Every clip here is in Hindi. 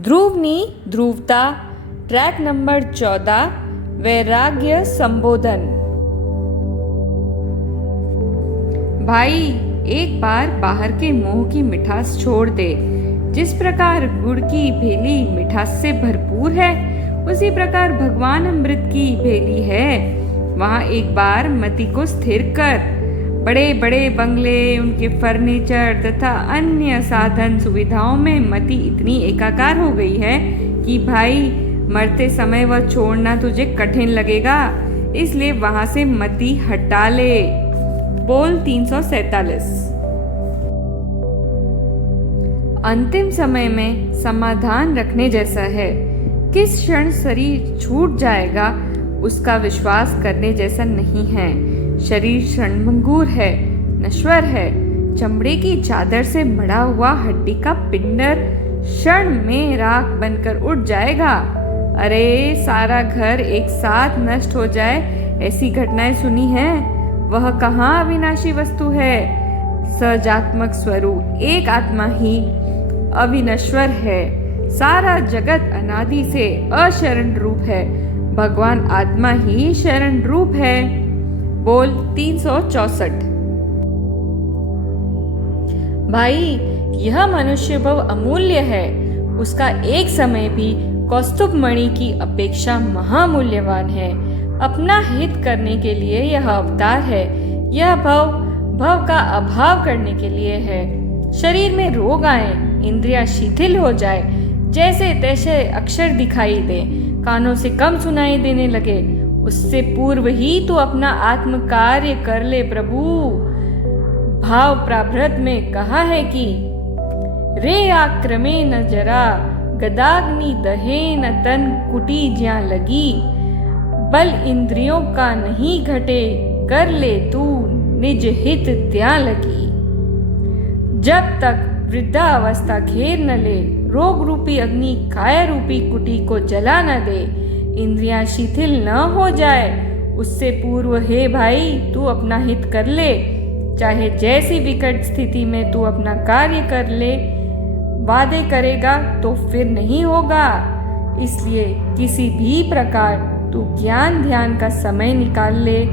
ध्रुवनी ध्रुवता ट्रैक नंबर 14 वैराग्य संबोधन। भाई, एक बार बाहर के मोह की मिठास छोड़ दे। जिस प्रकार गुड़ की भेली मिठास से भरपूर है, उसी प्रकार भगवान अमृत की भेली है। वहाँ एक बार मति को स्थिर कर। बड़े बड़े बंगले, उनके फर्नीचर तथा अन्य साधन सुविधाओं में मति इतनी एकाकार हो गई है कि भाई, मरते समय वह छोड़ना तुझे कठिन लगेगा। इसलिए वहां से मति हटा ले। बोल 347। अंतिम समय में समाधान रखने जैसा है। किस क्षण शरीर छूट जाएगा उसका विश्वास करने जैसा नहीं है। शरीर क्षणभंगुर है, नश्वर है। चमड़े की चादर से मढ़ा हुआ हड्डी का पिंडर क्षण में राख बनकर उठ जाएगा। अरे, सारा घर एक साथ नष्ट हो जाए, ऐसी घटनाएं सुनी हैं। वह कहाँ अविनाशी वस्तु है। सजात्मक स्वरूप एक आत्मा ही अविनश्वर है। सारा जगत अनादि से अशरण रूप है। भगवान आत्मा ही शरण रूप है। बोल 364। भाई, यह मनुष्य भव अमूल्य है। उसका एक समय भी कौस्तुभ मणि की अपेक्षा महामूल्यवान है। अपना हित करने के लिए यह अवतार है। यह भव का अभाव करने के लिए है। शरीर में रोग आए, इंद्रियां शिथिल हो जाए, जैसे तैसे अक्षर दिखाई दे, कानों से कम सुनाई देने लगे, उससे पूर्व ही तू अपना आत्म कार्य कर ले प्रभु। भाव प्राभृत में कहा है कि रे आक्रमे न जरा, गदाग्नि दहे न तन कुटी ज्या लगी। बल इंद्रियों का नहीं घटे, कर ले तू निज हित त्या लगी। जब तक वृद्धा अवस्था घेर न ले, रोग रूपी अग्नि काया रूपी कुटी को जला न दे, इंद्रियां शिथिल न हो जाए, उससे पूर्व हे भाई तू अपना हित कर ले। चाहे जैसी विकट स्थिति में तू अपना कार्य कर ले, वादे करेगा तो फिर नहीं होगा। इसलिए किसी भी प्रकार तू ज्ञान ध्यान का समय निकाल ले।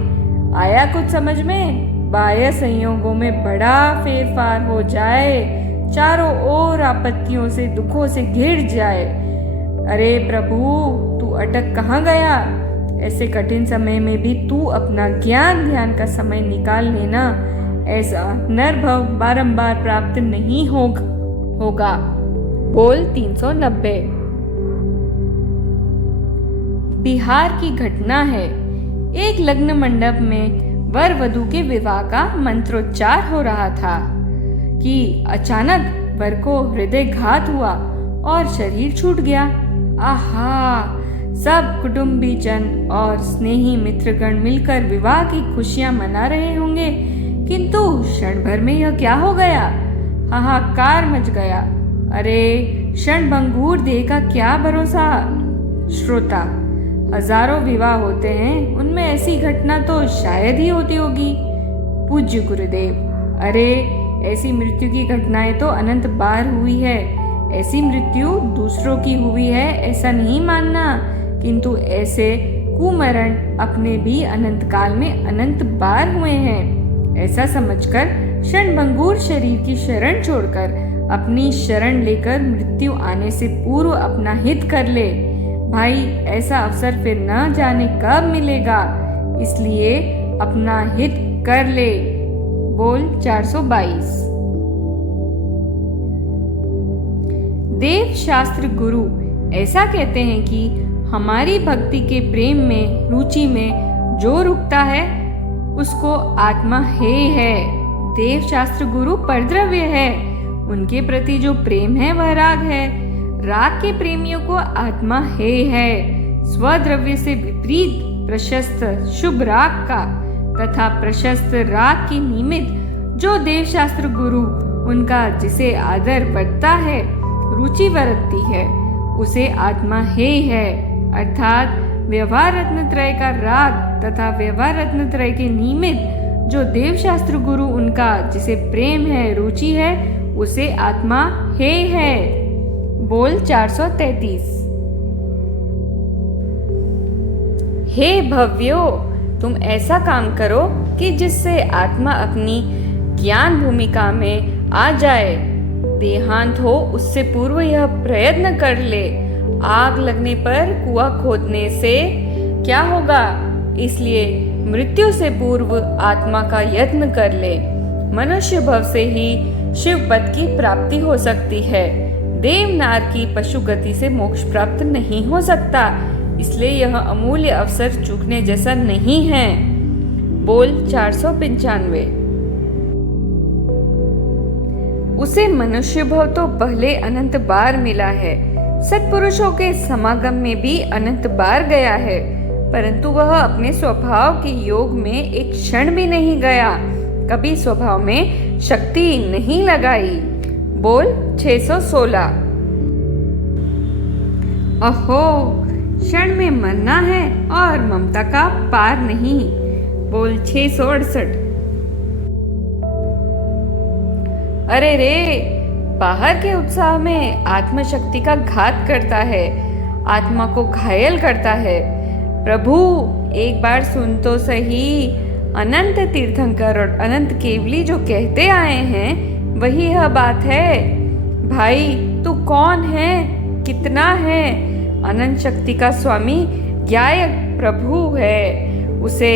आया कुछ समझ में? बाह्य संयोगों में बड़ा फेरफार हो जाए, चारों ओर आपत्तियों से दुखों से घिर जाए। अरे प्रभु, तू अटक कहाँ गया? ऐसे कठिन समय में भी तू अपना ज्ञान ध्यान का समय निकाल लेना। ऐसा नरभव बारंबार प्राप्त नहीं होगा। बोल 390। बिहार की घटना है। एक लग्न मंडप में वर वधू के विवाह का मंत्रोच्चार हो रहा था कि अचानक वर को हृदय घात हुआ और शरीर छूट गया। आहा! सब कुटुंबीजन और स्नेही मित्रगण मिलकर विवाह की खुशियां मना रहे होंगे, किंतु क्षण भर में यह क्या हो गया? हाहाकार मच गया। अरे, क्षणभंगुर देह का क्या भरोसा। श्रोता, हजारों विवाह होते हैं, उनमें ऐसी घटना तो शायद ही होती होगी। पूज्य गुरुदेव, अरे, ऐसी मृत्यु की घटनाएं तो अनंत बार हुई है। ऐसी मृत्यु दूसरों की हुई है ऐसा नहीं मानना, किंतु ऐसे कुमरण अपने भी अनंत काल में अनंत बार हुए हैं। ऐसा समझकर क्षणभंगुर शरीर की शरण छोड़कर अपनी शरण लेकर मृत्यु आने से पूर्व अपना हित कर ले। भाई, ऐसा अवसर फिर न जाने कब मिलेगा, इसलिए अपना हित कर ले। बोल 422। देव शास्त्र गुरु ऐसा कहते हैं कि हमारी भक्ति के प्रेम में, रुचि में जो रुकता है उसको आत्मा हेय है। देव शास्त्र गुरु परद्रव्य है। उनके प्रति जो प्रेम है वह राग है। राग के प्रेमियों को आत्मा हेय है। स्वद्रव्य से विपरीत प्रशस्त शुभ राग का तथा प्रशस्त राग की निमित्त जो देव शास्त्र गुरु उनका जिसे आदर बढ़ता है, रुचि बरतती है, उसे आत्मा हेय है। अर्थात व्यवहार रत्न त्रय का राग तथा व्यवहार रत्न त्रय के निमित्त जो देव शास्त्र गुरु उनका जिसे प्रेम है, रुचि है, उसे आत्मा हेय है। बोल 433। हे भव्यो, तुम ऐसा काम करो कि जिससे आत्मा अपनी ज्ञान भूमिका में आ जाए। देहांत हो उससे पूर्व यह प्रयत्न कर ले। आग लगने पर कुआं खोदने से क्या होगा? इसलिए मृत्यु से पूर्व आत्मा का यत्न कर ले। मनुष्य भव से ही शिव पद की प्राप्ति हो सकती है। देवनार की पशु गति से मोक्ष प्राप्त नहीं हो सकता, इसलिए यह अमूल्य अवसर चूकने जैसा नहीं है। बोल 495। उसे मनुष्य भव तो पहले अनंत बार मिला है, सत्पुरुषों के समागम में भी अनंत बार गया है, परंतु वह अपने स्वभाव के योग में एक क्षण भी नहीं गया, कभी स्वभाव में शक्ति नहीं लगाई। बोल 616। अहो, क्षण में मरना है और ममता का पार नहीं। बोल 668। अरे रे, बाहर के उत्साह में आत्मशक्ति का घात करता है, आत्मा को घायल करता है। प्रभु, एक बार सुन तो सही। अनंत तीर्थंकर और अनंत केवली जो कहते आए हैं वही यह बात है। भाई, तू कौन है, कितना है? अनंत शक्ति का स्वामी ज्ञायक प्रभु है। उसे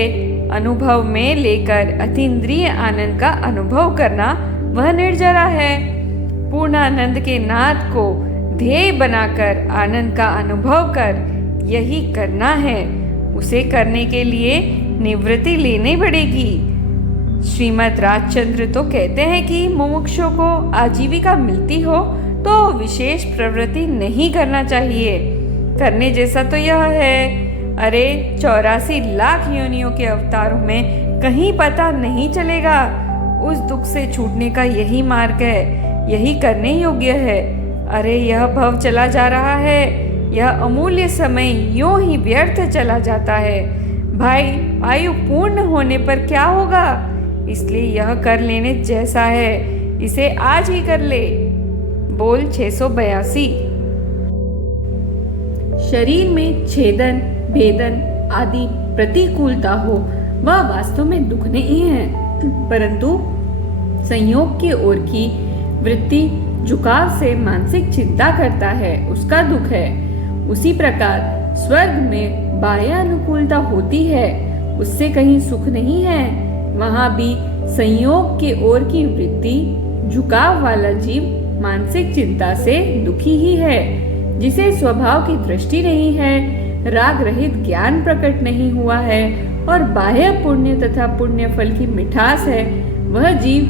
अनुभव में लेकर अतीन्द्रिय आनंद का अनुभव करना वह निर्जरा है। पूर्ण आनंद के नाद को ध्येय बनाकर आनंद का अनुभव कर यही करना है। उसे करने के लिए निवृत्ति लेनी पड़ेगी। श्रीमद् राजचंद्र तो कहते हैं कि मुमुक्षुओं को आजीविका मिलती हो तो विशेष प्रवृत्ति नहीं करना चाहिए। करने जैसा तो यह है। अरे 84 लाख योनियों के अवतारों में कहीं पता नहीं चलेगा। उस दुख से छूटने का यही मार्ग है, यही करने योग्य है। अरे यह भव चला जा रहा है, यह अमूल्य समय यूं ही व्यर्थ चला जाता है। भाई, आयु पूर्ण होने पर क्या होगा? इसलिए यह कर लेने जैसा है, इसे आज ही कर ले। बोल 682। शरीर में छेदन, भेदन आदि प्रतिकूलता हो वह वास्तव में दुख नहीं है, परंतु संयोग की ओर की वृत्ति झुकाव से मानसिक चिंता करता है, उसका दुख है। उसी प्रकार स्वर्ग में बाह्य अनुकूलता होती है, उससे कहीं सुख नहीं है। वहां भी संयोग की ओर की वृत्ति झुकाव वाला जीव मानसिक चिंता से दुखी ही है। जिसे स्वभाव की दृष्टि नहीं है, राग रहित ज्ञान प्रकट नहीं हुआ है और बाह्य पुण्य तथा पुण्य फल की मिठास है, वह जीव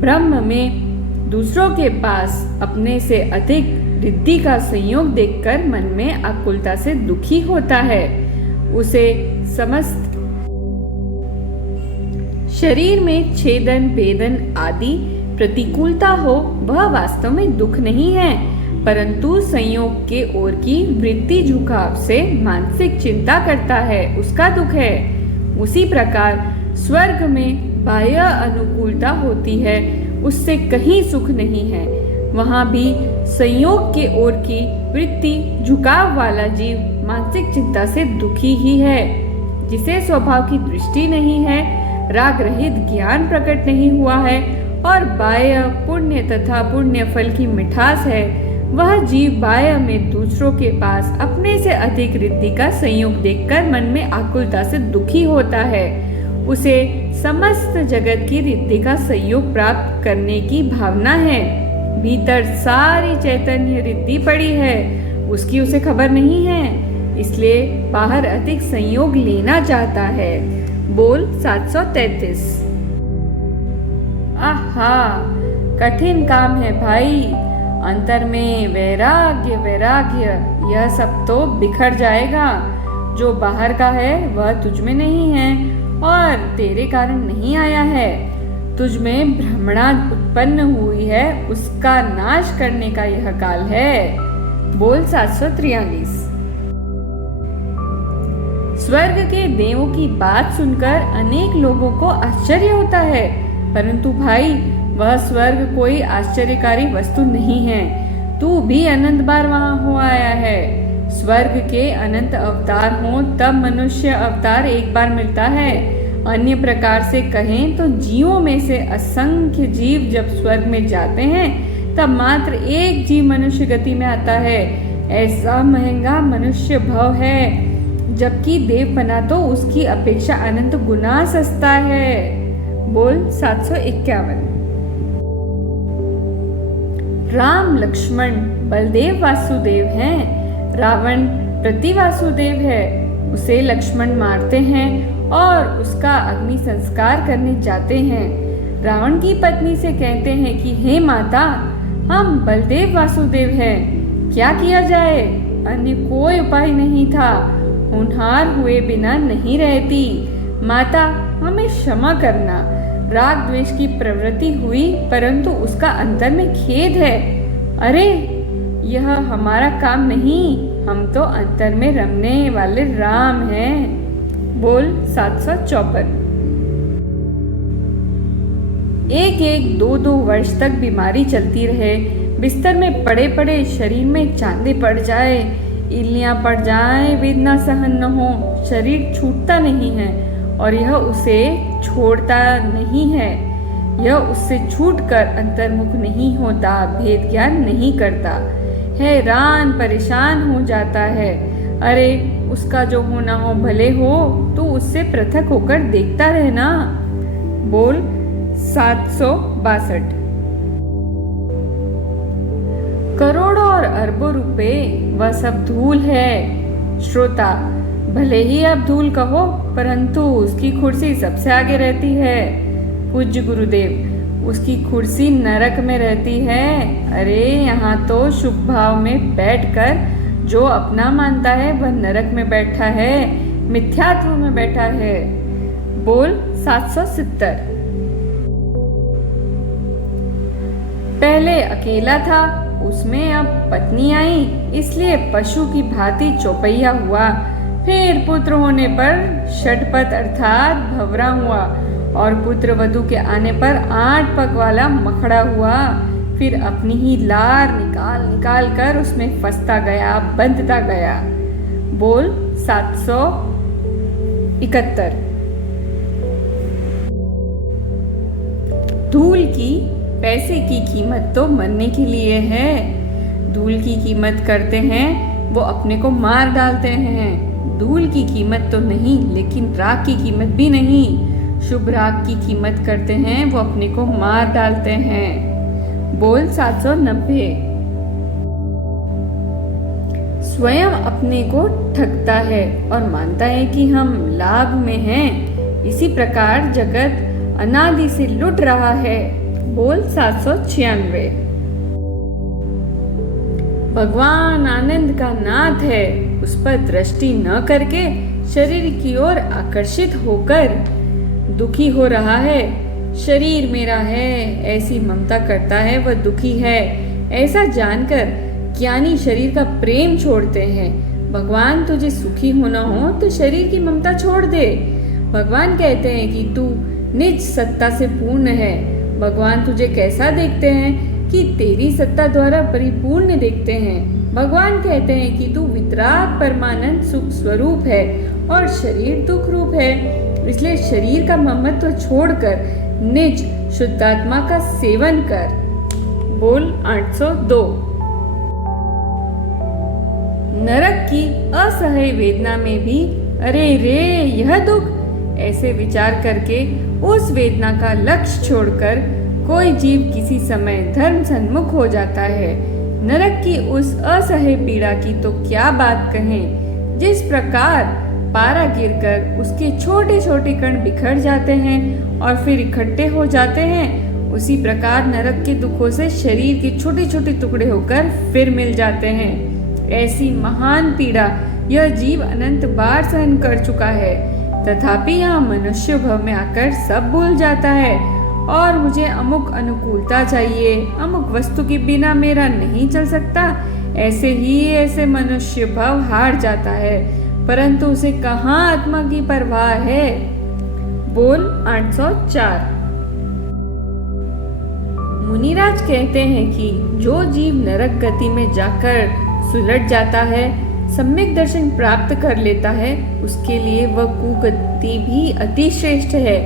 ब्रह्म में दूसरों के पास अपने से अधिक रिद्धि का संयोग देखकर मन में आकुलता से दुखी होता है। उसे समस्त शरीर में छेदन, भेदन आदि प्रतिकूलता हो वह वास्तव में दुख नहीं है, परंतु संयोग के ओर की वृत्ति झुकाव से मानसिक चिंता करता है, उसका दुख है। उसी प्रकार स्वर्ग में बाह्य अनुकूलता होती है, उससे कहीं सुख नहीं है। वहां भी संयोग के ओर की वृत्ति झुकाव वाला जीव मानसिक चिंता से दुखी ही है। जिसे स्वभाव की दृष्टि नहीं है, राग रहित ज्ञान प्रकट नहीं हुआ है और बाह्य पुण्य तथा पुण्य फल की मिठास है, वह जीव बाह्य में दूसरों के पास अपने से अधिक रिद्धि का संयोग देखकर मन में आकुलता से दुखी होता है। उसे समस्त जगत की रिद्धि का संयोग प्राप्त करने की भावना है। भीतर सारी चैतन्य रिद्धि पड़ी है, उसकी उसे खबर नहीं है, इसलिए बाहर अधिक संयोग लेना चाहता है। बोल 733। आहा, कठिन काम है भाई। अंतर में वैराग्य वैराग्य यह सब तो बिखर जाएगा। जो बाहर का है वह तुझ में नहीं है और तेरे कारण नहीं आया है। तुझ में भ्रमणा उत्पन्न हुई है, उसका नाश करने का यह काल है। बोल 743। स्वर्ग के देवों की बात सुनकर अनेक लोगों को आश्चर्य होता है, परंतु भाई वह स्वर्ग कोई आश्चर्यकारी वस्तु नहीं है। तू भी अनंत बार वहां हो आया है। स्वर्ग के अनंत अवतार हों तब मनुष्य अवतार एक बार मिलता है। अन्य प्रकार से कहें तो जीवों में से असंख्य जीव जब स्वर्ग में जाते हैं तब मात्र एक जीव मनुष्य गति में आता है। ऐसा महंगा मनुष्य भव है, जबकि देवपना तो उसकी अपेक्षा अनंत गुना सस्ता है। बोल 751। राम लक्ष्मण बलदेव वासुदेव हैं। रावण प्रति वासुदेव है। उसे लक्ष्मण मारते हैं और उसका अग्नि संस्कार करने जाते हैं। रावण की पत्नी से कहते हैं कि हे माता, हम बलदेव वासुदेव हैं, क्या किया जाए? अन्य कोई उपाय नहीं था, होनहार हुए बिना नहीं रहती। माता, हमें क्षमा करना। राग द्वेष की प्रवृत्ति हुई, परंतु उसका अंतर में खेद है। अरे, यह हमारा काम नहीं, हम तो अंतर में रमने वाले राम हैं। बोल 754। एक दो वर्ष तक बीमारी चलती रहे। बिस्तर में पड़े पड़े शरीर में चांदे पड़ जाए, इल्लियां पड़ जाए, वेदना सहन न हो, शरीर छूटता नहीं है और यह उसे छोड़ता नहीं है। यह उससे छूटकर अंतर्मुख नहीं होता, भेद ज्ञान नहीं करता, हैरान परेशान हो जाता है। अरे, उसका जो होना हो भले हो, तो उससे पृथक होकर देखता रहना। बोल 762। करोड़ों और अरबों रुपए वह सब धूल है। श्रोता, भले ही आप धूल कहो, परंतु उसकी कुर्सी सबसे आगे रहती है। पूज्य गुरुदेव, उसकी कुर्सी नरक में रहती है। अरे, यहाँ तो शुभ भाव में बैठकर जो अपना मानता है वह नरक में बैठा है, मिथ्यात्व में बैठा है। बोल 770। पहले अकेला था, उसमें अब पत्नी आई, इसलिए पशु की भांति चौपैया हुआ। फिर पुत्र होने पर षटपथ अर्थात भंवरा हुआ और पुत्र वधु के आने पर 8 पग वाला मखड़ा हुआ। फिर अपनी ही लार निकाल कर उसमें फंसता गया, बंधता गया। बोल 771। धूल की पैसे की कीमत तो मरने के लिए है। धूल की कीमत करते हैं वो अपने को मार डालते हैं। धूल की कीमत तो नहीं, लेकिन राख की कीमत भी नहीं। शुभ राख की कीमत करते हैं वो अपने को मार डालते हैं। बोल 790। स्वयं अपने को ठगता है और मानता है कि हम लाभ में हैं। इसी प्रकार जगत अनादि से लुट रहा है। बोल 796। भगवान आनंद का नाथ है, उस पर दृष्टि न करके शरीर की ओर आकर्षित होकर दुखी हो रहा है। शरीर मेरा है ऐसी ममता करता है, वह दुखी है ऐसा जानकर ज्ञानी शरीर का प्रेम छोड़ते हैं। भगवान तुझे सुखी होना हो तो शरीर की ममता छोड़ दे। भगवान कहते हैं कि तू निज सत्ता से पूर्ण है। भगवान तुझे कैसा देखते हैं कि तेरी सत्ता द्वारा परिपूर्ण देखते हैं। भगवान कहते हैं कि तू वितराग परमानंद सुख स्वरूप है और शरीर दुख रूप है, इसलिए शरीर का ममत्व छोड़कर निज शुद्धात्मा का सेवन कर। बोल 802। नरक की असह्य वेदना में भी अरे रे यह दुख ऐसे विचार करके उस वेदना का लक्ष्य छोड़कर कोई जीव किसी समय धर्म सन्मुख हो जाता है। नरक की उस असह्य पीड़ा की तो क्या बात कहें। जिस प्रकार पारा गिरकर उसके छोटे छोटे कण बिखर जाते हैं और फिर इकट्ठे हो जाते हैं, उसी प्रकार नरक के दुखों से शरीर के छोटे छोटे टुकड़े होकर फिर मिल जाते हैं। ऐसी महान पीड़ा यह जीव अनंत बार सहन कर चुका है, तथापि यह मनुष्य भव में आकर सब भूल जाता है और मुझे अमुक अनुकूलता चाहिए, अमुक वस्तु के बिना मेरा नहीं चल सकता। ऐसे ही ऐसे मनुष्य भव हार जाता है, परंतु उसे कहाँ आत्मा की परवाह है। बोल 804। मुनिराज कहते हैं कि जो जीव नरक गति में जाकर सुलट जाता है, सम्यक दर्शन प्राप्त कर लेता है, उसके लिए वह कुगति भी अति श्रेष्ठ है।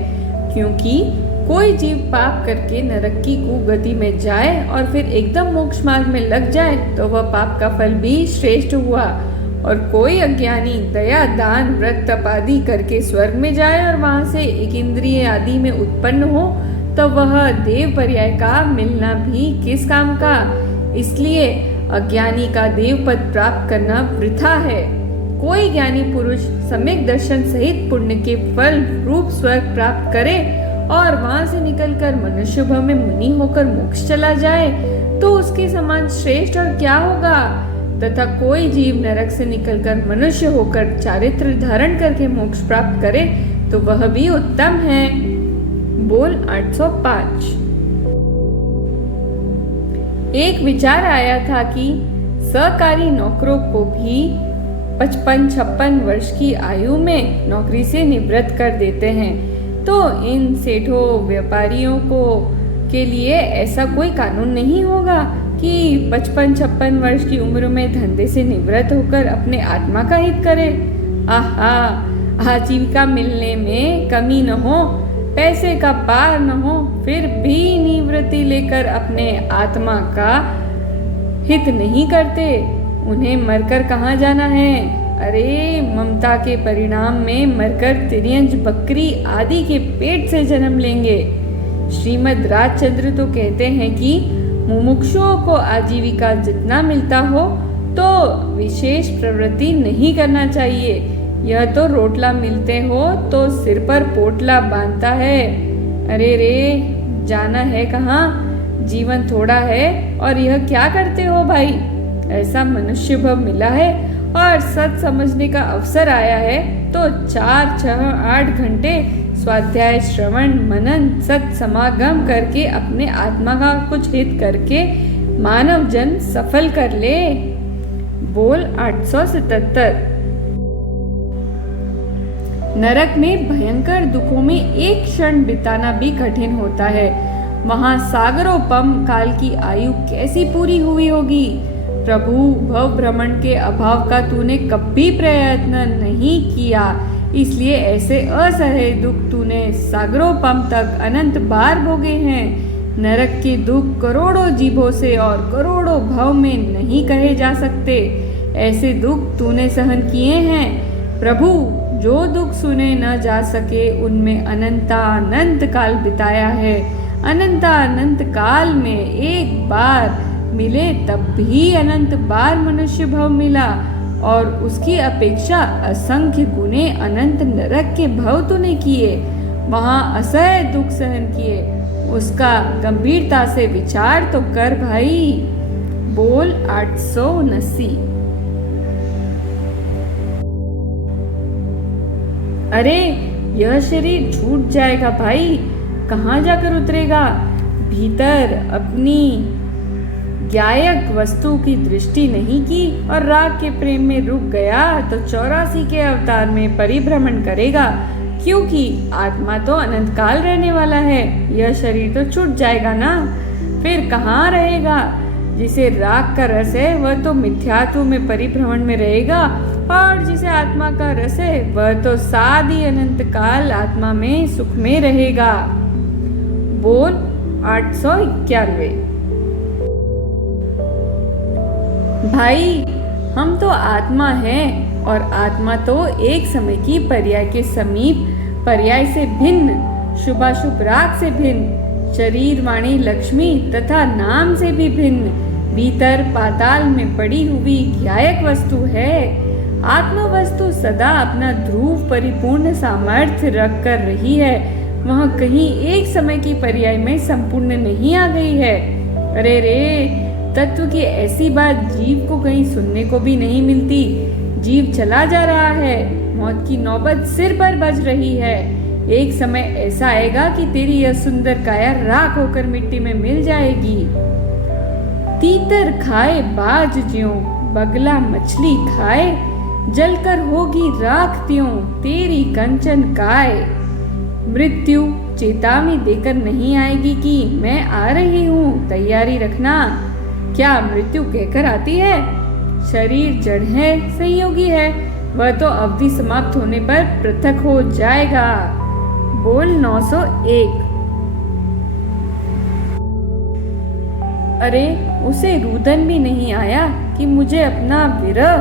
क्योंकि कोई जीव पाप करके नरक की कुगति में जाए और फिर एकदम मोक्ष मार्ग में लग जाए तो वह पाप का फल भी श्रेष्ठ हुआ। और कोई अज्ञानी दया दान व्रत तप आदि करके स्वर्ग में जाए और वहां से एक इंद्रिय आदि में उत्पन्न हो तो वह देव पर्याय का मिलना भी किस काम का। इसलिए अज्ञानी का देव पद प्राप्त करना वृथा है। कोई ज्ञानी पुरुष सम्यक दर्शन सहित पुण्य के फल रूप स्वर्ग प्राप्त करे और वहां से निकलकर मनुष्य भव में मुनि होकर मोक्ष चला जाए तो उसके समान श्रेष्ठ और क्या होगा। तथा कोई जीव नरक से निकलकर मनुष्य होकर चारित्र धारण करके मोक्ष प्राप्त करे तो वह भी उत्तम है। बोल 805। एक विचार आया था कि सरकारी नौकरों को भी 55-56 वर्ष की आयु में नौकरी से निवृत्त कर देते हैं, तो इन सेठों व्यापारियों को के लिए ऐसा कोई कानून नहीं होगा कि 55-56 वर्ष की उम्र में धंधे से निवृत्त होकर अपने आत्मा का हित करे। आहा, आजीविका मिलने में कमी न हो, पैसे का पार न हो, फिर भी निवृत्ति लेकर अपने आत्मा का हित नहीं करते। उन्हें मरकर कहाँ जाना है? अरे ममता के परिणाम में मरकर तिर्यंज बकरी आदि के पेट से जन्म लेंगे। श्रीमद् राजचंद्र तो कहते हैं कि मुमुक्षुओं को आजीविका जितना मिलता हो तो विशेष प्रवृत्ति नहीं करना चाहिए। यह तो रोटला मिलते हो तो सिर पर पोटला बांधता है। अरे रे, जाना है कहाँ? जीवन थोड़ा है और यह क्या करते हो भाई? ऐसा मनुष्य भव मिला है और सच समझने का अवसर आया है तो 4, 6, 8 घंटे स्वाध्याय श्रवण मनन सत समागम करके अपने आत्मा का कुछ हित करके मानव जन सफल कर ले। बोल 877। नरक में भयंकर दुखों में एक क्षण बिताना भी कठिन होता है। वहां सागरोपम काल की आयु कैसी पूरी हुई होगी। प्रभु, भव भ्रमण के अभाव का तूने कभी प्रयत्न नहीं किया, इसलिए ऐसे असह्य दुख तूने सागरोपम तक अनंत बार भोगे हैं। नरक के दुख करोड़ों जीवों से और करोड़ों भव में नहीं कहे जा सकते। ऐसे दुख तूने सहन किए हैं। प्रभु, जो दुख सुने न जा सके उनमें अनंतानंत काल बिताया है। अनंतानंत काल में एक बार मिले तब भी अनंत बार मनुष्य भव मिला और उसकी अपेक्षा असंख्य गुने अनंत नरक के भव तूने किए। वहां असह्य दुख सहन किए, उसका गंभीरता से विचार तो कर भाई। बोल 879। अरे यह शरीर छूट जाएगा भाई, कहाँ जाकर उतरेगा? भीतर अपनी ज्ञायक वस्तु की दृष्टि नहीं की और राग के प्रेम में रुक गया तो 84 के अवतार में परिभ्रमण करेगा, क्योंकि आत्मा तो अनंत काल रहने वाला है। यह शरीर तो छूट जाएगा ना, फिर कहाँ रहेगा? जिसे राग का रस है वह तो मिथ्यात्व में परिभ्रमण में रहेगा और जिसे आत्मा का रस है वह तो सादी अनंत काल आत्मा में सुख में रहेगा। बोल 891। भाई, हम तो आत्मा हैं और आत्मा तो एक समय की पर्याय के समीप, पर्याय से भिन्न, शुभाशुभ राग से भिन्न, शरीर वाणी लक्ष्मी तथा नाम से भी भिन्न, भीतर पाताल में पड़ी हुई ज्ञायक वस्तु है। आत्मा वस्तु सदा अपना ध्रुव परिपूर्ण सामर्थ्य रख कर रही है, वह कहीं एक समय की पर्याय में संपूर्ण नहीं आ गई है। अरे रे, तत्व की ऐसी बात जीव को कहीं सुनने को भी नहीं मिलती। जीव चला जा रहा है, मौत की नौबत सिर पर बज रही है। एक समय ऐसा आएगा कि तेरी यह सुंदर काया राख होकर मिट्टी में मिल जाएगी। तीतर खाए बाज ज्यों, बगला मछली खाए, जलकर होगी राख त्यों तेरी कंचन काय। मृत्यु चेतावनी देकर नहीं आएगी कि मैं आ रही हूँ, तैयारी रखना। क्या मृत्यु कहकर आती है? शरीर जड़ है, संयोगी है, वह तो अवधि समाप्त होने पर पृथक हो जाएगा। बोल 901। अरे उसे रुदन भी नहीं आया कि मुझे अपना विरह।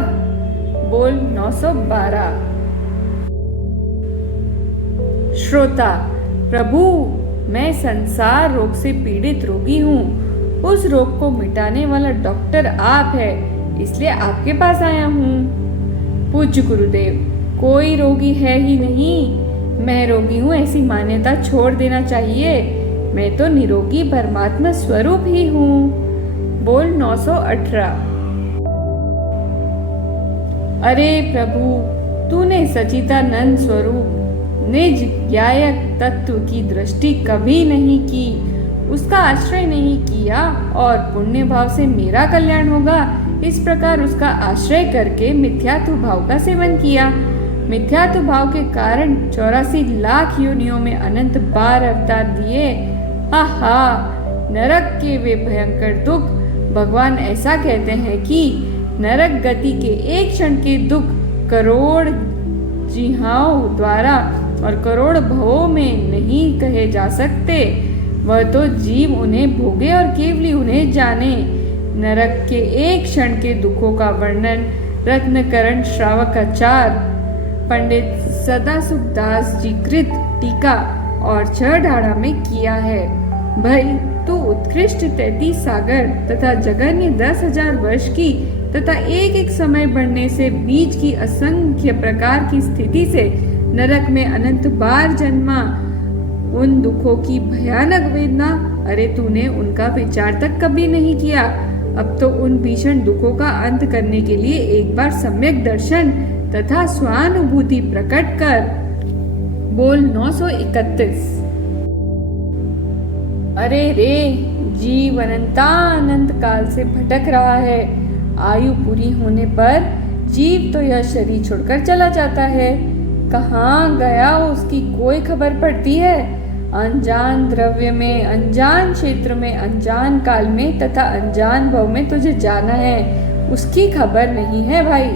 बोल 912। श्रोता, प्रभु, मैं संसार रोग से पीड़ित रोगी हूँ। उस रोग को मिटाने वाला डॉक्टर आप है, इसलिए आपके पास आया हूँ। पूज्य गुरुदेव, कोई रोगी है ही नहीं। मैं रोगी हूँ ऐसी मान्यता छोड़ देना चाहिए। मैं तो निरोगी परमात्मा स्वरूप ही हूँ। बोल 918। अरे प्रभु, तूने सचिदानंद स्वरूप निज ज्ञायक तत्व की दृष्टि कभी नहीं की, उसका आश्रय नहीं किया और पुण्य भाव से मेरा कल्याण होगा, इस प्रकार उसका आश्रय करके मिथ्यात्व भाव का सेवन किया। मिथ्यात्व भाव के कारण 84 लाख योनियों में अनंत बार अवतार दिए। आहा, नरक के वे भयंकर दुख। भगवान ऐसा कहते हैं कि नरक गति के एक क्षण के दुख करोड़ जिहाओं द्वारा और करोड़ भवों में नहीं कहे जा सकते। वह तो जीव उन्हें भोगे और केवली उन्हें जाने। नरक के एक क्षण के दुखों का वर्णन रत्नकरण श्रावकाचार्य पंडित सदासुखदास जी कृत टीका और छड़ाड़ा में किया है। भाई, तू उत्कृष्ट 33 सागर तथा जगन्य 10,000 वर्ष की तथा एक एक समय बढ़ने से बीज की असंख्य प्रकार की स्थिति से नरक में अनंत बार जन्मा। उन दुखों की भयानक वेदना, अरे तूने उनका विचार तक कभी नहीं किया। अब तो उन भीषण दुखों का अंत करने के लिए एक बार सम्यक दर्शन तथा स्वानुभूति प्रकट कर। बोल 931। अरे रे, जीव अनंत काल से भटक रहा है। आयु पूरी होने पर जीव तो यह शरीर छोड़कर चला जाता है। कहाँ गया उसकी कोई खबर पड़ती है? अनजान द्रव्य में, अनजान क्षेत्र में, अनजान काल में तथा अनजान भव में तुझे जाना है, उसकी खबर नहीं है भाई।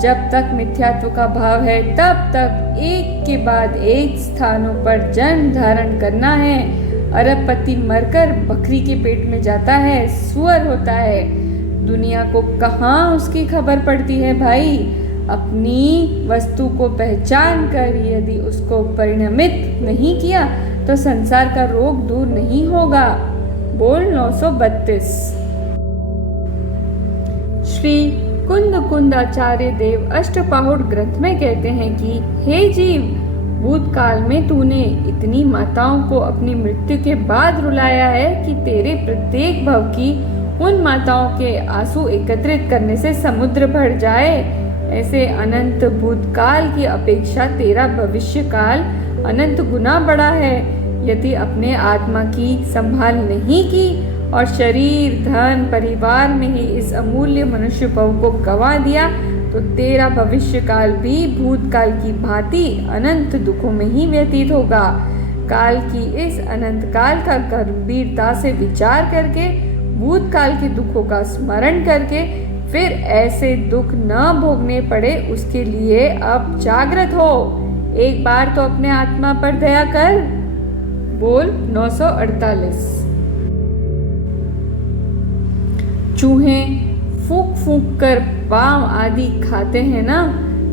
जब तक मिथ्यात्व का भाव है तब तक एक के बाद एक स्थानों पर जन्म धारण करना है। अरबपति मरकर बकरी के पेट में जाता है, सुअर होता है। दुनिया को कहाँ उसकी खबर पड़ती है भाई। अपनी वस्तु को पहचान कर यदि उसको परिणमित नहीं किया तो संसार का रोग दूर नहीं होगा। बोल 932। श्री कुंदाचार्य देव अष्टपाहुड़ ग्रंथ में कहते हैं कि हे जीव, भूतकाल में तूने इतनी माताओं को अपनी मृत्यु के बाद रुलाया है कि तेरे प्रत्येक भव की उन माताओं के आंसू एकत्रित करने से समुद्र भर जाए। ऐसे अनंत भूतकाल की अपेक्षा तेरा भविष्य काल अनंत गुना बड़ा है। यदि अपने आत्मा की संभाल नहीं की और शरीर, धन, परिवार में ही इस अमूल्य मनुष्य भव को गंवा दिया तो तेरा भविष्य काल भी भूतकाल की भांति अनंत दुखों में ही व्यतीत होगा। काल की इस अनंत काल का गंभीरता से विचार करके, भूतकाल के दुखों का स्मरण करके फिर ऐसे दुख न भोगने पड़े, उसके लिए अब जागृत हो। एक बार तो अपने आत्मा पर दया कर। बोल 948। चूहे फूंक फूंक कर पांव आदि खाते हैं ना,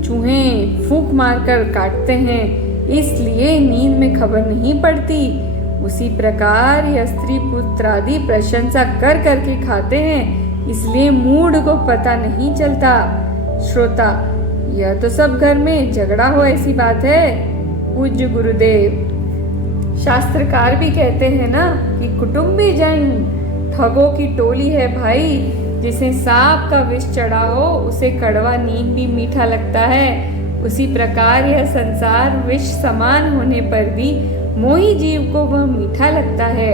चूहे फूंक मारकर काटते हैं, इसलिए नींद में खबर नहीं पड़ती। उसी प्रकार यह स्त्री पुत्र आदि प्रशंसा कर करके खाते हैं, इसलिए मूढ़ को पता नहीं चलता। श्रोता, यह तो सब घर में झगड़ा हो ऐसी बात है। पूज्य गुरुदेव, शास्त्रकार भी कहते हैं ना कि कुटुंबी जन ठगों की टोली है भाई। जिसे सांप का विष चढ़ा हो उसे कड़वा नीम भी मीठा लगता है। उसी प्रकार यह संसार विष समान होने पर भी मोही जीव को वह मीठा लगता है,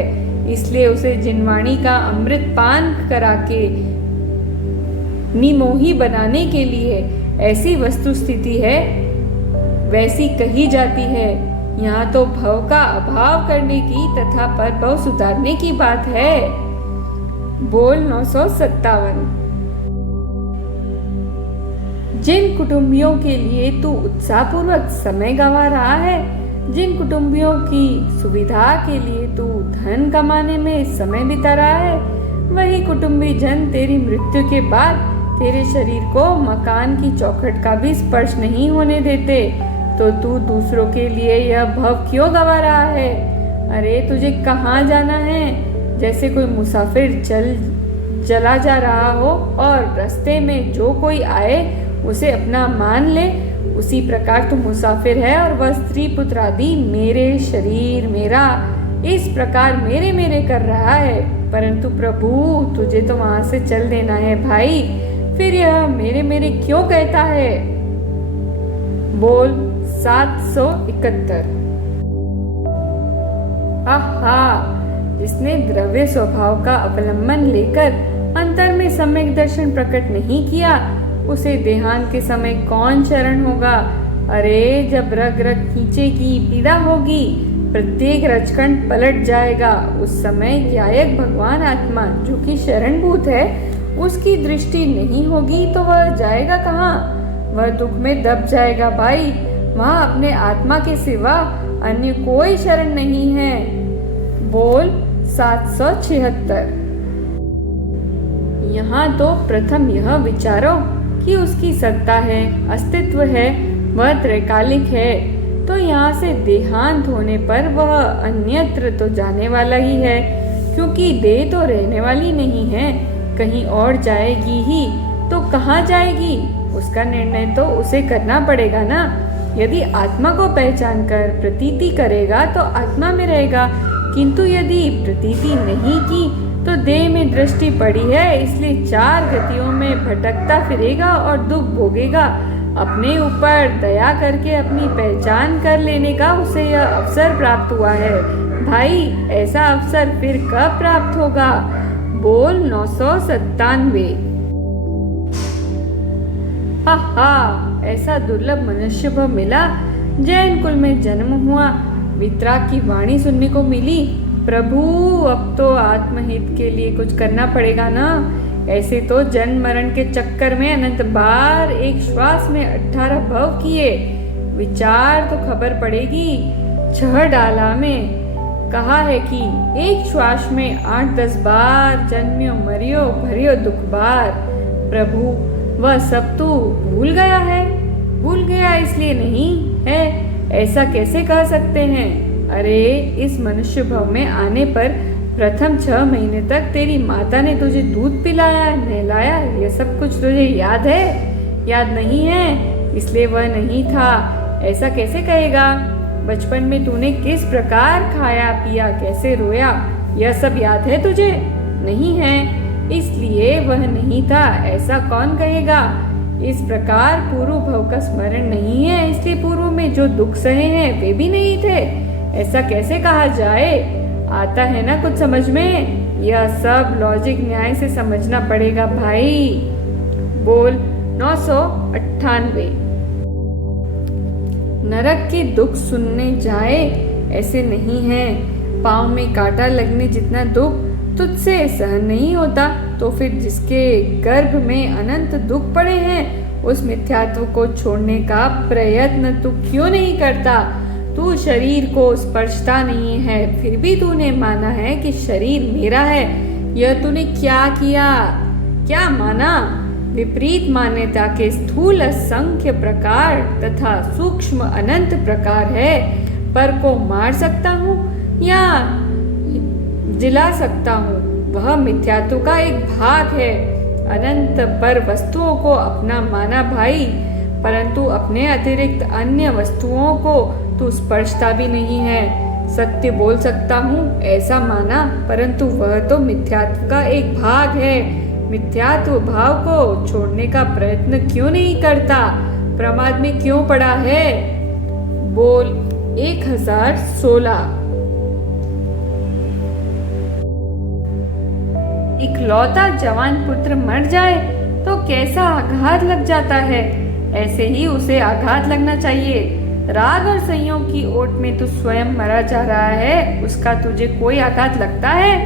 इसलिए उसे जिनवाणी का अमृत पान करा के निमोही बनाने के लिए ऐसी वस्तु स्थिति है वैसी कही जाती है। यहाँ तो भव का अभाव करने की तथा परभव सुधारने की बात है। बोल 957। जिन कुटुंबियों के लिए तू उत्साहपूर्वक समय गंवा रहा है, जिन कुटुंबियों की सुविधा के लिए तू धन कमाने में समय बिता रहा है, वही कुटुंबी जन तेरी मृत्यु के बाद तेरे शरीर को मकान की चौखट का भी स्पर्श नहीं होने देते, तो तू दूसरों के लिए यह भव क्यों गंवा रहा है? अरे तुझे कहाँ जाना है? जैसे कोई मुसाफिर चला जा रहा हो और रास्ते में जो कोई आए उसे अपना मान ले, उसी प्रकार तू मुसाफिर है और वह स्त्री पुत्र आदि मेरे शरीर मेरा इस प्रकार मेरे मेरे कर रहा है। परंतु प्रभु तुझे तो वहां से चल देना है भाई, फिर यह मेरे मेरे क्यों कहता है? बोल 771। आहा, जिसने द्रव्य स्वभाव का अवलंबन लेकर अंतर में सम्यक दर्शन प्रकट नहीं किया, उसे देहांत के समय कौन शरण होगा? अरे जब रग रग खींचे की पीड़ा होगी, प्रत्येक रजकंठ पलट जाएगा, उस समय न्यायक भगवान आत्मा जो कि शरणभूत है, उसकी दृष्टि नहीं होगी तो वह जाएगा कहाँ? वह दुख में दब जाएगा भाई। वहाँ अपने आत्मा के सिवा अन्य कोई शरण नहीं है। बोल 776। यहाँ तो प्रथम यह विचारो कि उसकी सत्ता है, अस्तित्व है, वह त्रैकालिक है, तो यहाँ से देहांत होने पर वह अन्यत्र तो जाने वाला ही है, क्योंकि देह तो रहने वाली नहीं है, कहीं और जाएगी ही। तो कहाँ जाएगी? उसका निर्णय तो उसे करना पड़ेगा ना। यदि आत्मा को पहचान कर प्रतीति करेगा तो आत्मा में रहेगा, किंतु यदि प्रतीति नहीं की तो देह में दृष्टि पड़ी है, इसलिए चार गतियों में भटकता फिरेगा और दुख भोगेगा। अपने ऊपर दया करके अपनी पहचान कर लेने का उसे यह अवसर प्राप्त हुआ है भाई। ऐसा अवसर फिर कब प्राप्त होगा? बोल 997। हा, ऐसा दुर्लभ मनुष्य भाव मिला, जैन कुल में जन्म हुआ, वितराग की वाणी सुनने को मिली। प्रभु अब तो आत्महित के लिए कुछ करना पड़ेगा ना। ऐसे तो जन्म मरण के चक्कर में अनंत बार एक श्वास में 18 भव किए। विचार तो खबर पड़ेगी। 6 डाला में कहा है कि एक श्वास में 8-10 बार जन्मियो मरियो भरियो दुख बार। प्रभु वह सब तो भूल गया है। भूल गया इसलिए नहीं है, ऐसा कैसे कह सकते हैं? अरे इस मनुष्य भव में आने पर प्रथम 6 महीने तक तेरी माता ने तुझे दूध पिलाया, नहलाया, यह सब कुछ तुझे याद है? याद नहीं है, इसलिए वह नहीं था, ऐसा कैसे कहेगा? बचपन में तूने किस प्रकार खाया पिया, कैसे रोया, यह सब याद है तुझे? नहीं है, इसलिए वह नहीं था, ऐसा कौन कहेगा? इस प्रकार पूर्व भव का स्मरण नहीं है, इसलिए पूर्व में जो दुख सहे हैं वे भी नहीं थे, ऐसा कैसे कहा जाए? आता है ना कुछ समझ में? यह सब लॉजिक न्याय से समझना पड़ेगा भाई। बोल 998। नरक के दुख सुनने जाए ऐसे नहीं है। पाँव में कांटा लगने जितना दुख तुझसे सहन नहीं होता, तो फिर जिसके गर्भ में अनंत दुख पड़े हैं उस मिथ्यात्व को छोड़ने का प्रयत्न तू क्यों नहीं करता? तू शरीर को स्पर्शता नहीं है, फिर भी तूने माना है कि शरीर मेरा है। यह तूने क्या किया? क्या माना? विपरीत मान्यता के स्थूल असंख्य प्रकार तथा सूक्ष्म अनंत प्रकार है। पर को मार सकता हूँ या जिला सकता हूँ, वह मिथ्यात्व का एक भाग है। अनंत पर वस्तुओं को अपना माना भाई, परंतु अपने अतिरिक्त अन्य वस्तुओं को तू स्पर्शता भी नहीं है। सत्य बोल सकता हूँ ऐसा माना, परंतु वह तो मिथ्यात्व का एक भाग है। मिथ्यात्व भाव को छोड़ने का प्रयत्न क्यों नहीं करता? प्रमाद में क्यों पड़ा है? बोल 1016। इकलौता जवान पुत्र मर जाए तो कैसा आघात लग जाता है, ऐसे ही उसे आघात लगना चाहिए। राग और संयोग की ओट में तू स्वयं मरा जा रहा है, उसका तुझे कोई आघात लगता है?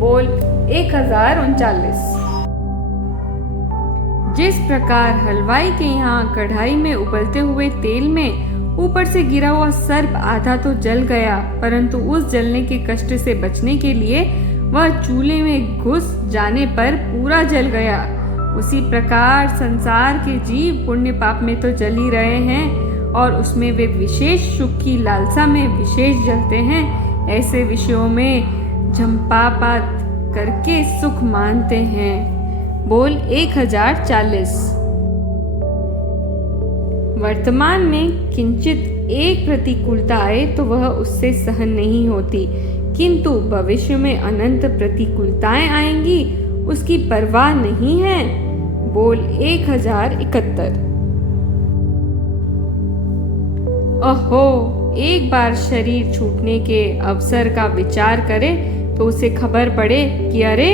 बोल 1039। जिस प्रकार हलवाई के यहाँ कढ़ाई में उबलते हुए तेल में ऊपर से गिरा हुआ सर्प आधा तो जल गया, परंतु उस जलने के कष्ट से बचने के लिए वह चूल्हे में घुस जाने पर पूरा जल गया, उसी प्रकार संसार के जीव पुण्य पाप में तो जल ही रहे हैं और उसमें वे विशेष सुख की लालसा में विशेष जलते हैं। ऐसे विषयों में झंपापात करके सुख मानते हैं। बोल 1040। वर्तमान में किंचित एक प्रतिकूलता आए तो वह उससे सहन नहीं होती, किंतु भविष्य में अनंत प्रतिकूलताएं आएंगी, उसकी परवाह नहीं है। बोल 1071। ओहो, एक बार शरीर छूटने के अवसर का विचार करे तो उसे खबर पड़े कि अरे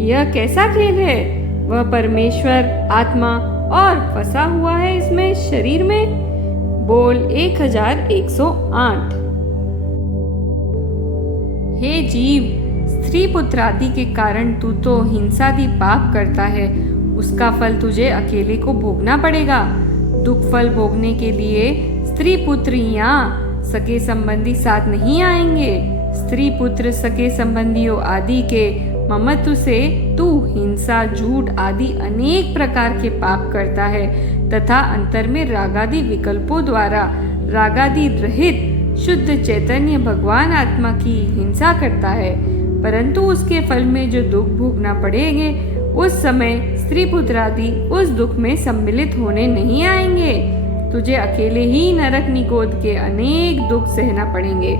यह कैसा खेल है, वह परमेश्वर आत्मा और फंसा हुआ है इसमें शरीर में। बोल 1108। हे जीव, स्त्री पुत्र आदि के कारण तू तो हिंसादि पाप करता है, उसका फल तुझे अकेले को भोगना पड़ेगा। दुख फल भोगने के लिए स्त्री पुत्र या सगे संबंधी साथ नहीं आएंगे। स्त्री पुत्र सगे संबंधियों आदि के ममत्व से तू हिंसा झूठ आदि अनेक प्रकार के पाप करता है तथा अंतर में रागादि विकल्पों द्वारा रागादि रहित शुद्ध चैतन्य भगवान आत्मा की हिंसा करता है, परंतु उसके फल में जो दुख भोगना पड़ेंगे उस समय स्त्री पुत्र आदि उस दुख में सम्मिलित होने नहीं आएंगे। तुझे अकेले ही नरक निकोद के अनेक दुख सहना पड़ेंगे।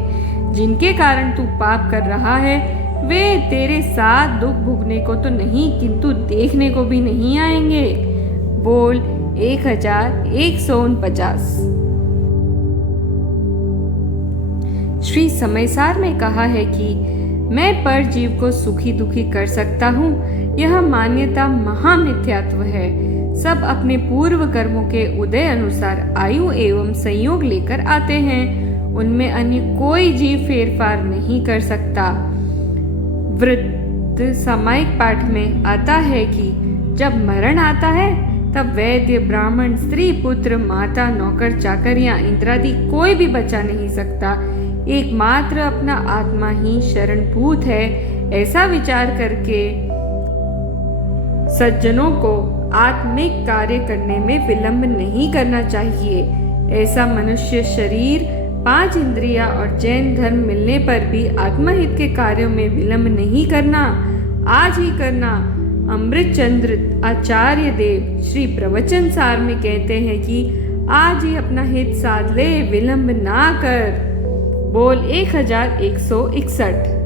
जिनके कारण तू पाप कर रहा है वे तेरे साथ दुख भोगने को तो नहीं किंतु देखने को भी नहीं आएंगे। बोल 1149। श्री समयसार में कहा है कि मैं पर जीव को सुखी दुखी कर सकता हूँ, यह मान्यता महामिथ्यात्व है। सब अपने पूर्व कर्मों के उदय अनुसार आयु एवं संयोग लेकर आते हैं, उनमें अन्य कोई जीव फेरफार नहीं कर सकता। वृद्ध सामायिक पाठ में आता है कि जब मरण आता है तब वैद्य ब्राह्मण स्त्री पुत्र माता नौकर चाकर या इंद्रादि कोई भी बचा नहीं सकता, एकमात्र अपना आत्मा ही शरणभूत है। ऐसा विचार करके सज्जनों को आत्मिक कार्य करने में विलंब नहीं करना चाहिए। ऐसा मनुष्य शरीर 5 इंद्रियां और जैन धर्म मिलने पर भी आत्महित के कार्यों में विलंब नहीं करना, आज ही करना। अमृतचंद्र आचार्य देव श्री प्रवचन सार में कहते हैं कि आज ही अपना हित साध ले, विलंब ना कर। बोल 1161।